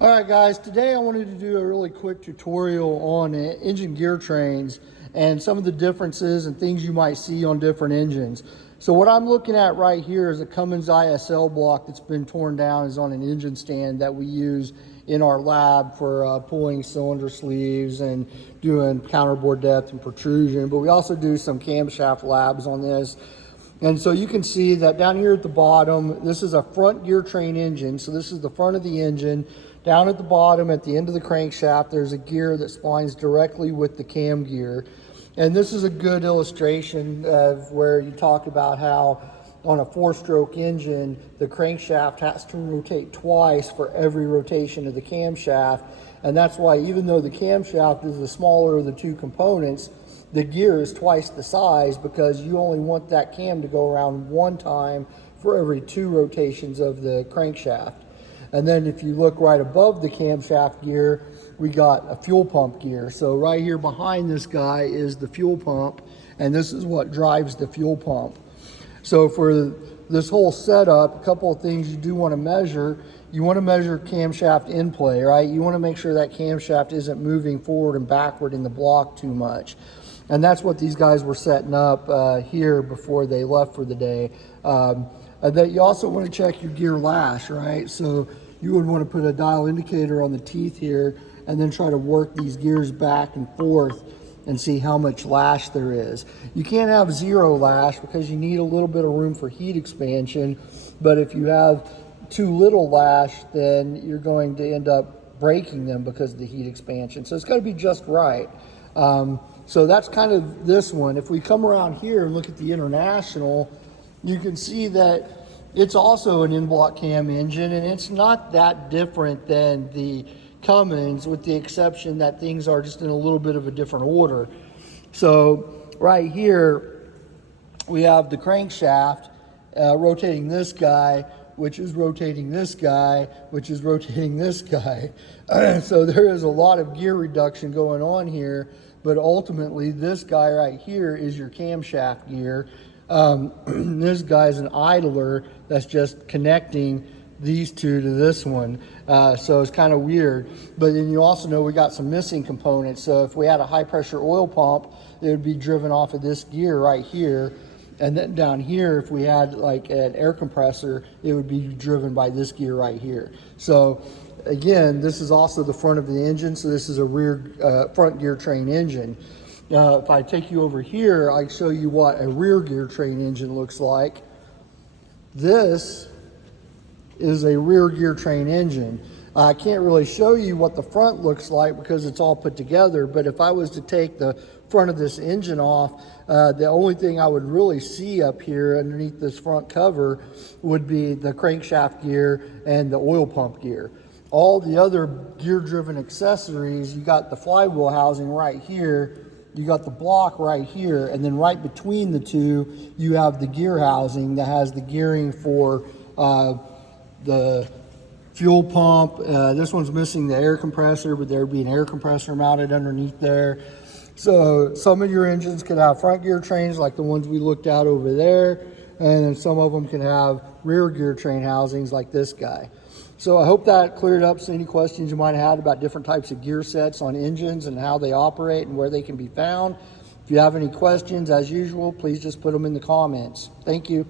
All right, guys, today I wanted to do a really quick tutorial on engine gear trains and some of the differences and things you might see on different engines. So what I'm looking at right here is a Cummins ISL block that's been torn down, is on an engine stand that we use in our lab for pulling cylinder sleeves and doing counterbore depth and protrusion, but we also do some camshaft labs on this. And so you can see that down here at the bottom, this is a front gear train engine. So this is the front of the engine. Down at the bottom, at the end of the crankshaft, there's a gear that splines directly with the cam gear. And this is a good illustration of where you talk about how on a 4-stroke engine, the crankshaft has to rotate twice for every rotation of the camshaft. And that's why, even though the camshaft is the smaller of the two components, the gear is twice the size, because you only want that cam to go around one time for every 2 rotations of the crankshaft. And then if you look right above the camshaft gear, we got a fuel pump gear. So right here behind this guy is the fuel pump, and this is what drives the fuel pump. So for this whole setup, a couple of things you do want to measure. You want to measure camshaft endplay, right? You want to make sure that camshaft isn't moving forward and backward in the block too much. And that's what these guys were setting up here before they left for the day. And then you also want to check your gear lash, right? So you would want to put a dial indicator on the teeth here and then try to work these gears back and forth and see how much lash there is. You can't have 0 lash because you need a little bit of room for heat expansion. But if you have too little lash, then you're going to end up breaking them because of the heat expansion. So it's got to be just right. So that's kind of this one. If we come around here and look at the International, you can see that it's also an in-block cam engine, and it's not that different than the Cummins, with the exception that things are just in a little bit of a different order. So right here, we have the crankshaft rotating this guy, which is rotating this guy, which is rotating this guy. So there is a lot of gear reduction going on here, but ultimately this guy right here is your camshaft gear. This guy's an idler that's just connecting these two to this one. So it's kind of weird. But then you also know we got some missing components. So if we had a high pressure oil pump, it would be driven off of this gear right here. And then down here, if we had like an air compressor, it would be driven by this gear right here. So again, this is also the front of the engine. So this is a rear front gear train engine. If I take you over here, I show you what a rear gear train engine looks like. This is a rear gear train engine. I can't really show you what the front looks like because it's all put together, but if I was to take the front of this engine off, the only thing I would really see up here underneath this front cover would be the crankshaft gear and the oil pump gear. All the other gear-driven accessories, you got the flywheel housing right here, you got the block right here, and then right between the two, you have the gear housing that has the gearing for the fuel pump. This one's missing the air compressor, but there would be an air compressor mounted underneath there. So some of your engines can have front gear trains like the ones we looked at over there, and then some of them can have rear gear train housings like this guy. So I hope that cleared up any questions you might have had about different types of gear sets on engines and how they operate and where they can be found. If you have any questions, as usual, please just put them in the comments. Thank you.